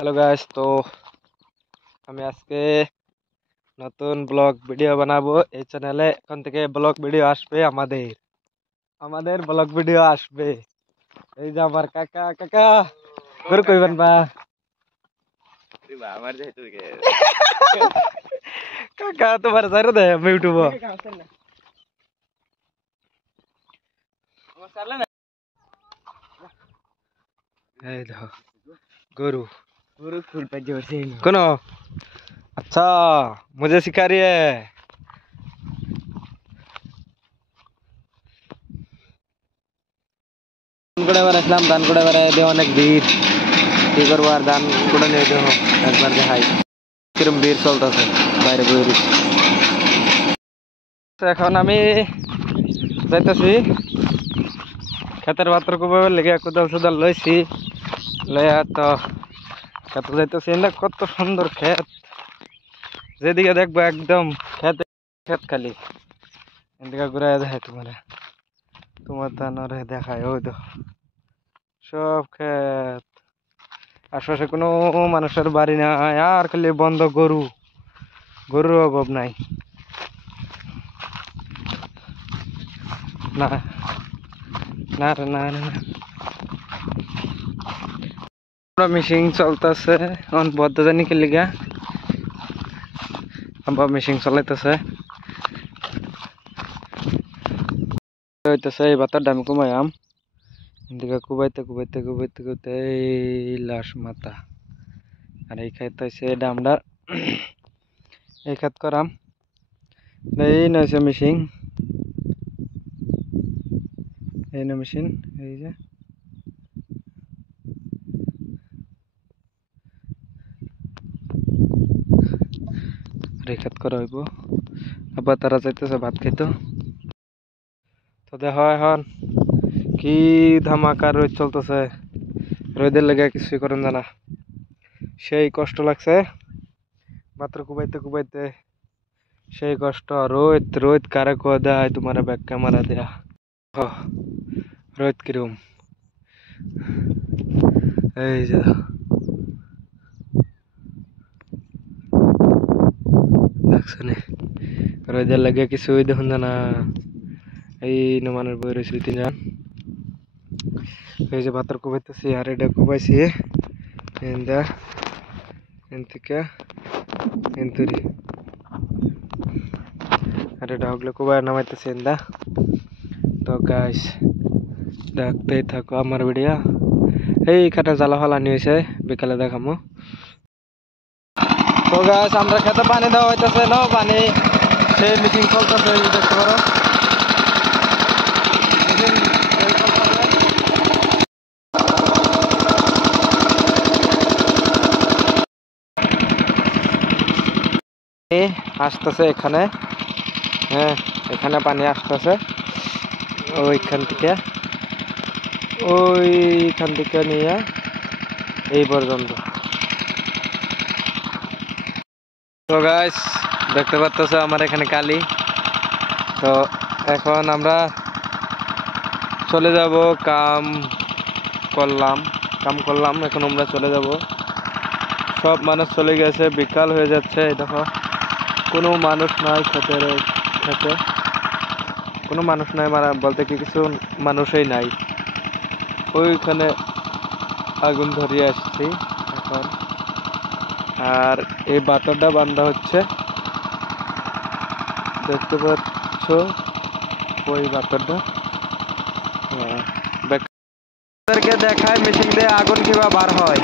Hello guys, তো আমি আজকে নতুন ব্লগ ভিডিও বানাবো এই চ্যানেলে। এখন থেকে ব্লগ ভিডিও আসবে, আমাদের আমাদের ব্লগ ভিডিও আসবে। এই যে আমার কাকা কাকা গরু কইবেন বা কাকা তোমার জানো দে আমি ইউটিউব এই দেখো गरु गुरु फुल पे जोर से कौन? अच्छा, मुझे सिखा रही है। আসলাম ধান কুড়ে বেড়ায় অনেক ভিড়। কি করবো আর ধান কুড়ে নিয়ে দেবো একবার দেখাই কিরম ভিড় চলতেছে বাইরে বইরে। এখন আমি যাইতেছি ক্ষেতের পাত্র কুবে লেগে কোদাল সোদাল লইছি লইয়া তো ক্ষেত যাইতেছি না। কত সুন্দর ক্ষেত, যেদিকে দেখবো একদম ক্ষেত ক্ষেত খালি। এদিকে ঘুরাই দেখায় তোমার তানরে দেখায়। ওই তো সব ক্ষেত, আশেপাশে কোনো মানুষের বাড়ি নাই, আর খালি বন্ধ গরু, গরুর অভাব নাই। না না রে না রে না, মেশিন চলতেছে বদ্ধ জানি কে লিগা আবার মেশিন চলাইতেছে। হইতেছে এই বাতার আমি কুমাইয়াম এদিকে কুবাইতে কুবাইতে কুবাইতে কুবাইতে এই লাশ মাথা। আর এই খাইতে হয়েছে ডামডার, এই খাত করাম। এই নয়ছে মেশিন, এই না মেশিন, এই যে রেখাত করা হইব। আবার তারা যাইতেছে ভাত খাইতো। তো দেখো এখন কি ধামাকা রোদ চলতেছে, রোদের লেগে কিছুই করেন জানা, সেই কষ্ট লাগছে মাত্র কুবাইতে কুবাইতে, সেই কষ্ট। রোদ রোদ কারে কো দেয় তোমার ব্যাক ক্যামেরা দেয়া রোদ কিরম। এই যে লাগছে না, রোদের লাগে কিছুই দেখুন জানা। এই নমানের বই রয়েছে তিনজন। এই যে ভাতর কুবাইতেছি আর এটা কুবাইছি এন্দা এনথিকা এনতুরি, আর এটা হগলে কুবাই নামাইতেছি এন্দা। তো গাইস দেখতেই থাকো আমার ভিডিও। এইখানে জ্বালা ফালানি হয়েছে, বিকালে দেখামো। তো গাইস আমরা খেতে পানি দেওয়া হইতেছে না, পানি সেই মিটিং চলতেছে দেখতে পারো। আসতেছে এখানে, হ্যাঁ এখানে পানি আসতেছে ওইখান থেকে, ওইখান থেকে নিয়ে এই পর্যন্ত। তো গাইস দেখতে পাচ্ছ আমার এখানে কালি। তো এখন আমরা চলে যাব, কাম করলাম এখন আমরা চলে যাব। সব মানুষ চলে গেছে, বিকাল হয়ে যাচ্ছে। দেখো কোনো মানুষ নাই খেতে কোনো মানুষ নাই, বলতে কি কিছু মানুষই নাই। ওইখানে আগুন ধরিয়ে আসছি এখন, আর এই বাতরটা বান্ধা হচ্ছে দেখতে পাচ্ছ, ওই বাতরটা দেখায় মেশিন দিয়ে আগুন কিভাবে বার হয়।